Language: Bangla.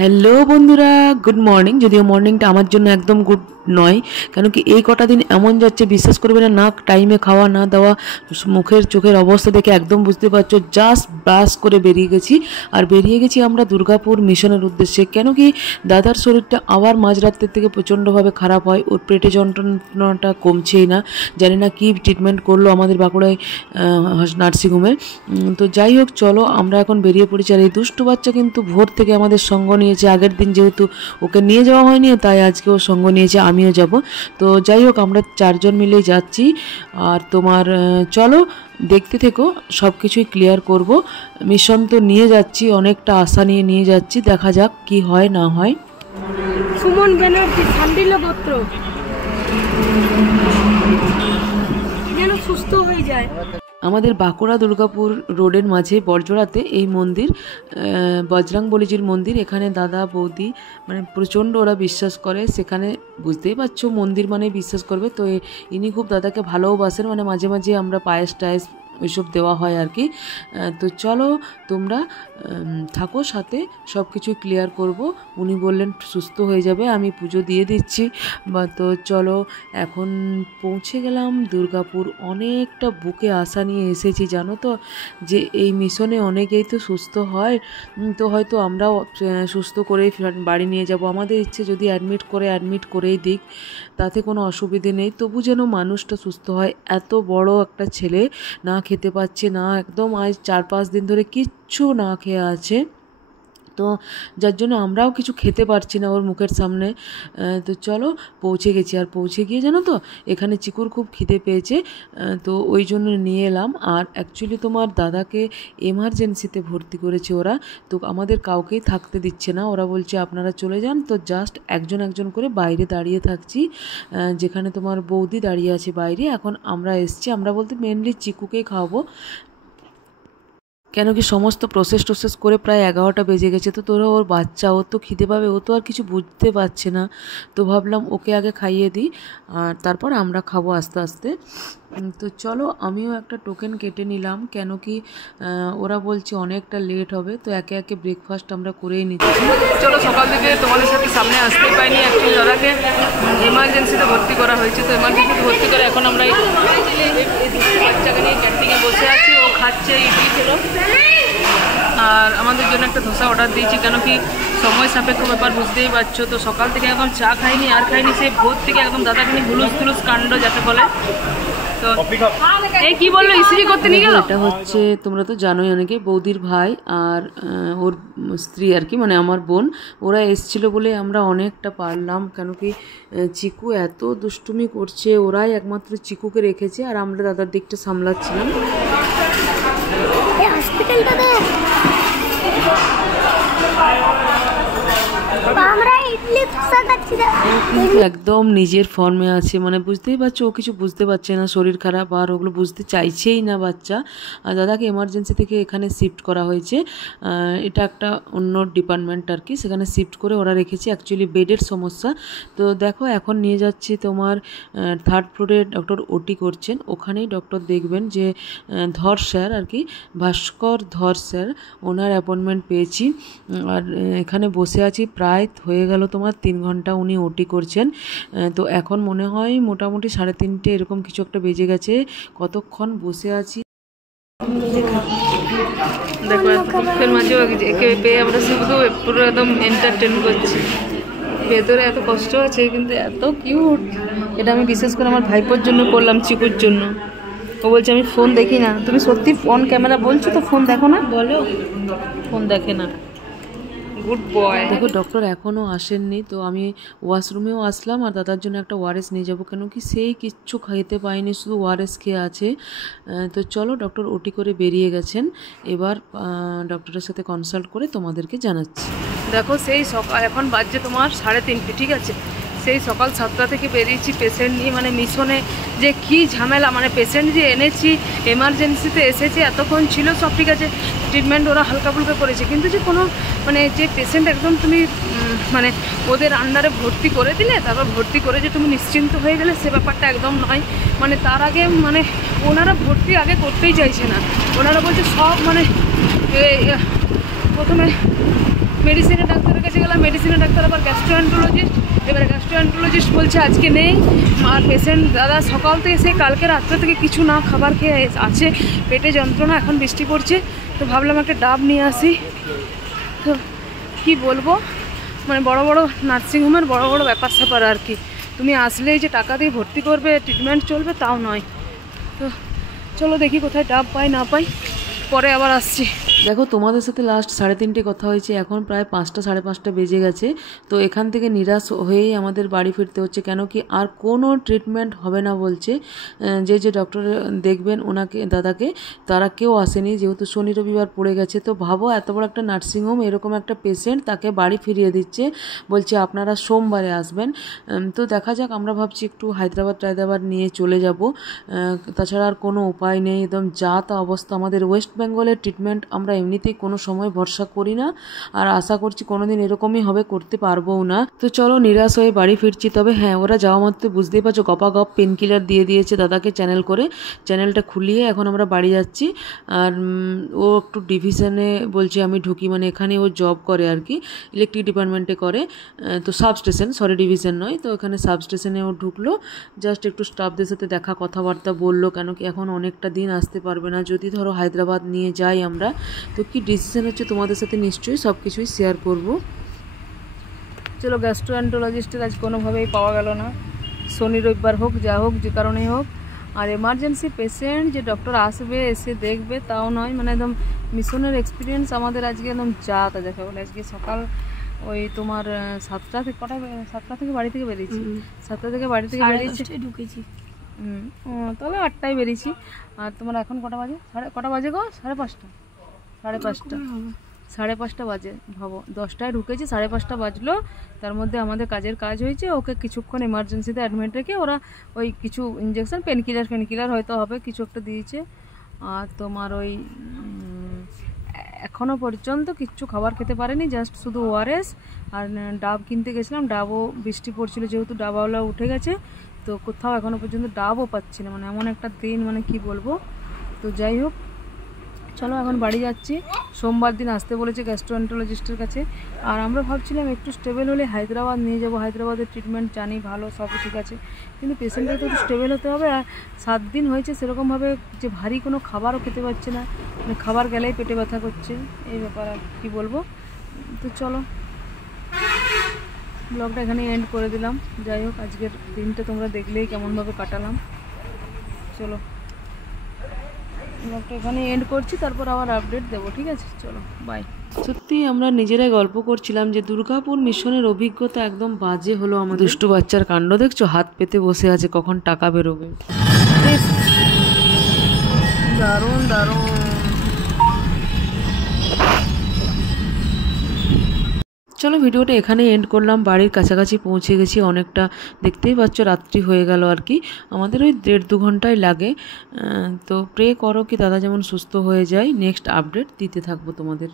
হ্যালো বন্ধুরা, গুড মর্নিং। যদিও মর্নিংটা আমার জন্য একদম গুড নয়, কেন কি এই কটা দিন এমন যাচ্ছে বিশ্বাস করবে না, না টাইমে খাওয়া না দেওয়া, মুখের চোখের অবস্থা দেখে একদম বুঝতে পারছো। জাস্ট ব্রাশ করে বেরিয়ে গেছি আমরা দুর্গাপুর মিশনের উদ্দেশ্যে। কেন কি দাদার শরীরটা আবার মাঝরাত্রের থেকে প্রচণ্ডভাবে খারাপ হয়, ওর পেটে যন্ত্রণাটা কমছেই না। জানি না কী ট্রিটমেন্ট করলো আমাদের বাঁকুড়ায় নার্সিংহোমে। তো যাই হোক, চলো আমরা এখন বেরিয়ে পড়েছি। আর এই দুষ্টু বাচ্চা কিন্তু ভোর থেকে আমাদের সঙ্গ নিয়েছে। আগের দিন যেহেতু ওকে নিয়ে যাওয়া হয়নি, তাই আজকে ও সঙ্গ নিয়েছে, আমিও যাব। তো যাই হোক, আমরা চারজন মিলেই যাচ্ছি। আর তোমার চলো দেখতে থেকো, সব কিছুই ক্লিয়ার করব। মিশন তো নিয়ে যাচ্ছি, অনেকটা আশা নিয়ে যাচ্ছি, দেখা যাক কি হয় না হয়। সুমন ব্যানার্জি শান্তিলপত্র যেন সুস্থ হয়ে যায়। আমাদের বাঁকুড়া দুর্গাপুর রোডের মাঝে বড়জোড়াতে এই মন্দির, বজরংবলীজির মন্দির। এখানে দাদা বৌদি মানে প্রচণ্ড ওরা বিশ্বাস করে। সেখানে বুঝতেই পারছো, মন্দির মানে বিশ্বাস করবে। তো ইনি খুব দাদাকে ভালোবাসেন, মানে মাঝে মাঝে আমরা পায়েস টায়েস ওইসব দেওয়া হয় আর কি। তো চলো তোমরা থাকো সাথে, সব কিছু ক্লিয়ার করব। উনি বললেন সুস্থ হয়ে যাবে, আমি পুজো দিয়ে দিচ্ছি। তো চলো, এখন পৌঁছে গেলাম দুর্গাপুর। অনেকটা বুকে আশা নিয়ে এসেছি, জানো তো, যে এই মিশনে অনেকেই তো সুস্থ হয়। তো হয়তো আমরাও সুস্থ করেই বাড়ি নিয়ে যাব। আমাদের ইচ্ছে যদি অ্যাডমিট করেই দিক, তাতে কোনো অসুবিধে নেই। তবু যেন মানুষটা সুস্থ হয়। এত বড় একটা ছেলে না খেতে পাচ্ছে না, একদম আজ 4-5 দিন ধরে কিচ্ছু না খেয়ে আছে। তো যার জন্য আমরাও কিছু খেতে পারছি না ওর মুখের সামনে। তো চলো পৌঁছে গেছি। আর পৌঁছে গিয়ে জানো তো, এখানে চিকুর খুব খিদে পেয়েছে, তো ওই জন্য নিয়ে এলাম। আর অ্যাকচুয়ালি তোমার দাদাকে এমার্জেন্সিতে ভর্তি করেছে ওরা। তো আমাদের কাউকেই থাকতে দিচ্ছে না, ওরা বলছে আপনারা চলে যান। তো জাস্ট একজন করে বাইরে দাঁড়িয়ে থাকছি, যেখানে তোমার বৌদি দাঁড়িয়ে আছে বাইরে। এখন আমরা এসছি, আমরা বলতে মেনলি চিকুকেই খাওয়াবো। কেন কি সমস্ত প্রসেস করে প্রায় 11টা বেজে গেছে। তো তোরা ওর বাচ্চা, ওর তো খিদে পাবে, ও তো আর কিছু বুঝতে পারছে না। তো ভাবলাম ওকে আগে খাইয়ে দিই, আর তারপর আমরা খাবো আস্তে আস্তে। তো চলো, আমিও একটা টোকেন কেটে নিলাম, কেন কি ওরা বলছে অনেকটা লেট হবে। তো একে একে ব্রেকফাস্ট আমরা করেই নিচ্ছি। চলো, সকাল থেকে তোমাদের সাথে সামনে আসতে পাইনি। অ্যাকচুয়ালি দাদাকে এমার্জেন্সিতে ভর্তি করা হয়েছে। তো এমার্জেন্সিতে ভর্তি করে এখন আমরা এই বাচ্চাকে নিয়ে ক্যান্টিনে বসে আছি। ও খাচ্ছে ইডলি ছিল, আর আমাদের জন্য একটা ধোসা অর্ডার দিয়েছি। কেন কি সময় সাপেক্ষ ব্যাপার, বুঝতেই পারছো। তো সকাল থেকে এখন চা খাইনি আর খাইনি, সে ভোর থেকে একদম দাদাকে নিয়ে হুলুস কাণ্ড যাতে বলে। তো এই কি বললো, ইস্ত্রি করতে নিয়ে গেল। এটা হচ্ছে, তোমরা তো জানোই অনেকে, বৌদির ভাই আর ওর স্ত্রী আর কি, মানে আমার বোন। ওরা এসছিল বলে আমরা অনেকটা পারলাম। কেন কি চিকু এত দুষ্টুমি করছে, ওরাই একমাত্র চিকুকে রেখেছে, আর আমরা দাদার দিকটা সামলাচ্ছিলাম। কিন্তু একদম নিজের ফর্মে আছে, মানে বুঝতেই পারছো, ও কিছু বুঝতে পারছে না, শরীর খারাপ, আর ওগুলো বুঝতে চাইছেই না বাচ্চা। আর দাদাকে এমার্জেন্সি থেকে এখানে শিফট করা হয়েছে। এটা একটা অন্য ডিপার্টমেন্ট আর কি, সেখানে শিফট করে ওরা রেখেছে। অ্যাকচুয়ালি বেডের সমস্যা। তো দেখো, এখন নিয়ে যাচ্ছি তোমার 3rd ফ্লোরে ডক্টর ওটি করছেন, ওখানেই ডক্টর দেখবেন, যে ধর স্যার আর কি, ভাস্কর ধর স্যার, ওনার অ্যাপয়েন্টমেন্ট পেয়েছি। আর এখানে বসে আছি, প্রায় হয়ে গেল তোমার 3 ঘন্টা উনি ওটি করছেন। তো এখন মনে হয় মোটামুটি 3:30 এরকম কিছু একটা বেজে গেছে। কতক্ষণ বসে আছি দেখো, দুঃখের মাঝেও একে পেয়ে আমরা শুধু পুরো একদম এন্টারটেন করছি। ভেতরে এত কষ্ট আছে, কিন্তু এত কিউট। এটা আমি বিশেষ করে আমার ভাইপোর জন্য করলাম, চিকুর জন্য। ও বলছে আমি ফোন দেখি না। তুমি সত্যি ফোন ক্যামেরা বলছো তো, ফোন দেখো না? বলো, ফোন দেখে না। Good boy. দেখো, ডক্টর এখনও আসেননি। তো আমি ওয়াশরুমেও আসলাম, আর দাদার জন্য একটা ওআরএস নিয়ে যাবো, কেন কি সেই কিচ্ছু খাইতে পায়নি, শুধু ওআরএস খেয়ে আছে। তো চলো, ডক্টর ওটি করে বেরিয়ে গেছেন। এবার ডক্টরের সাথে কনসাল্ট করে তোমাদেরকে জানাচ্ছি। দেখো, সেই সকাল, এখন বাজছে তোমার 3:30, ঠিক আছে। সেই সকাল 7টা থেকে বেরিয়েছি পেশেন্ট নিয়ে, মানে মিশনে যে কি ঝামেলা, মানে পেশেন্ট যে এনেছি, এমার্জেন্সিতে এসেছে, এতক্ষণ ছিল সব ঠিক আছে, ট্রিটমেন্ট ওরা হালকা ফুলকা করেছে, কিন্তু যে কোনো মানে যে পেশেন্ট একদম তুমি মানে ওদের আন্ডারে ভর্তি করে দিলে, তারপর ভর্তি করে যে তুমি নিশ্চিন্ত হয়ে গেলে, সে ব্যাপারটা একদম নয়। মানে তার আগে মানে ওনারা ভর্তি আগে করতেই চাইছে না। ওনারা বলছে সব মানে প্রথমে মেডিসিনের ডাক্তারের কাছে গেলাম, মেডিসিনের ডাক্তার আবার গ্যাস্ট্রোএন্টারোলজিস্ট, এবারে গ্যাস্ট্রোএন্টারোলজিস্ট বলছে আজকে নেই। আর পেশেন্ট দাদা সকাল থেকে সেই কালকে রাত্রে থেকে কিছু না খাবার খেয়ে আছে, পেটে যন্ত্রণা, এখন বৃষ্টি পড়ছে, তো ভাবলাম একটা ডাব নিয়ে আসি। তো কী বলবো, মানে বড় বড় নার্সিংহোমের বড় বড় ব্যাপার স্যাপার আর কি, তুমি আসলেই যে টাকা দিয়ে ভর্তি করবে, ট্রিটমেন্ট চলবে তাও নয়। তো চলো দেখি কোথায় ডাব পাই না পাই, পরে আবার আসছি। দেখো তোমাদের সাথে লাস্ট 3:30 কথা হয়েছে, এখন প্রায় 5টা 5:30 বেজে গেছে। তো এখান থেকে নিরাশ হয়েই আমাদের বাড়ি ফিরতে হচ্ছে, কেন কি আর কোনো ট্রিটমেন্ট হবে না বলছে। যে ডক্টর দেখবেন ওনাকে, দাদাকে, তারা কেউ আসেনি, যেহেতু শনি রবিবার পড়ে গেছে। তো ভাবো এত বড় একটা নার্সিংহোম, এরকম একটা পেশেন্ট, তাকে বাড়ি ফিরিয়ে দিচ্ছে, বলছে আপনারা সোমবারে আসবেন। তো দেখা যাক, আমরা ভাবছি একটু হায়দ্রাবাদ নিয়ে চলে যাব, তাছাড়া আর কোনো উপায় নেই। একদম যা তা অবস্থা, আমাদের ওয়েস্ট বেঙ্গলের ট্রিটমেন্ট আমরা এমনিতেই কোনো সময় ভরসা করি না, আর আশা করছি কোনোদিন এরকমই হবে, করতে পারবোও না। তো চলো নিরাশ হয়ে বাড়ি ফিরছি। তবে হ্যাঁ, ওরা যাওয়া মাত্র বুঝতেই পারছো গপাগপ পেন কিলার দিয়ে দিয়েছে দাদাকে চ্যানেল করে, চ্যানেলটা খুলিয়ে এখন আমরা বাড়ি যাচ্ছি। আর ও একটু ডিভিশনে বলছে আমি ঢুকি, মানে এখানে ও জব করে আর কি, ইলেকট্রিক ডিপার্টমেন্টে করে। তো সাবস্টেশন, সরি ডিভিশন নয়, তো এখানে সাবস্টেশনে ও ঢুকলো, জাস্ট একটু স্টাফদের সাথে দেখা কথাবার্তা বললো, কেন কি এখন অনেকটা দিন আসতে পারবে না, যদি ধরো হায়দ্রাবাদ নিয়ে যাই আমরা। তো কি ডিসিশন হচ্ছে তোমাদের সাথে নিশ্চয়ই সব কিছুই শেয়ার করবো। চলো, গ্যাস্ট্রোএন্টারোলজিস্টের আজ কোনোভাবেই পাওয়া গেল না, শনি রবিবার হোক যা হোক, যে কারণেই হোক। আর এমার্জেন্সি পেশেন্ট যে ডক্টর আসবে এসে দেখবে তাও নয়, মানে একদম মিশনের এক্সপিরিয়েন্স আমাদের আজকে একদম যা তা দেখা বলে। আজকে সকাল ওই তোমার 7টা থেকে, কটায় 7টা থেকে বাড়ি থেকে বেরিয়েছি, 7টা থেকে বাড়ি থেকে বেরিয়েছি, ঢুকেছি। তাহলে 8টায় বেরিয়েছি। আর তোমার এখন কটা বাজে, কটা বাজে গো? 5:30, 5:30 বাজে। ভাবো 10টায় ঢুকেছি, 5:30 বাজলো। তার মধ্যে আমাদের কাজের কাজ হয়েছে, ওকে কিছুক্ষণ এমার্জেন্সিতে অ্যাডমিট রেখে ওরা ওই কিছু ইঞ্জেকশন, পেনকিলার হয়তো হবে, কিছু একটা দিয়েছে। আর তোমার ওই এখনও পর্যন্ত কিচ্ছু খাবার খেতে পারেনি, জাস্ট শুধু ওআরএস। আর ডাব কিনতে গেছিলাম, ডাবও বৃষ্টি পড়ছিল, যেহেতু ডাবওয়ালা উঠে গেছে, তো কোথাও এখনও পর্যন্ত ডাবও পাচ্ছি না, মানে এমন একটা দিন, মানে কি বলবো। তো যাই হোক, চলো এখন বাড়ি যাচ্ছি। সোমবার দিন আসতে বলেছে গ্যাস্ট্রোএন্টারোলজিস্টের কাছে। আর আমরা ভাবছিলাম একটু স্টেবল হলে হায়দ্রাবাদ নিয়ে যাব, হায়দ্রাবাদের ট্রিটমেন্ট জানি ভালো, সব ঠিক আছে, কিন্তু পেশেন্টটা তো একটু স্টেবল হতে হবে। আর 7 দিন হয়েছে সেরকমভাবে যে ভারী কোনো খাবারও খেতে পারছে না, মানে খাবার গেলেই পেটে ব্যথা করছে, এই ব্যাপার আর কী বলবো। তো চলো, ব্লগটা এখানে এন্ড করে দিলাম। যাই হোক, আজকের দিনটা তোমরা দেখলেই কেমনভাবে কাটালাম। চলো, ব্লগটা এখানে এন্ড করছি, তারপর আবার আপডেট দেবো, ঠিক আছে? চলো, বাই। সত্যি আমরা নিজেরাই গল্প করছিলাম যে দুর্গাপুর মিশনের অভিজ্ঞতা একদম বাজে হলো আমাদের। দুষ্টু বাচ্চার কাণ্ড দেখছো, হাত পেতে বসে আছে, কখন টাকা বেরোবে। দারুণ দারুণ। চলো ভিডিওটা এখানে এন্ড করলাম, বাড়ির কাছাকাছি পৌঁছে গেছি অনেকটা, দেখতেই পাচ্ছ রাত্রি হয়ে গেল আর কি, আমাদের ওই 1.5-2 ঘন্টাই লাগে। তো প্রে করো কি দাদা যেমন সুস্থ হয়ে যায়, নেক্সট আপডেট দিতে থাকবো তোমাদের।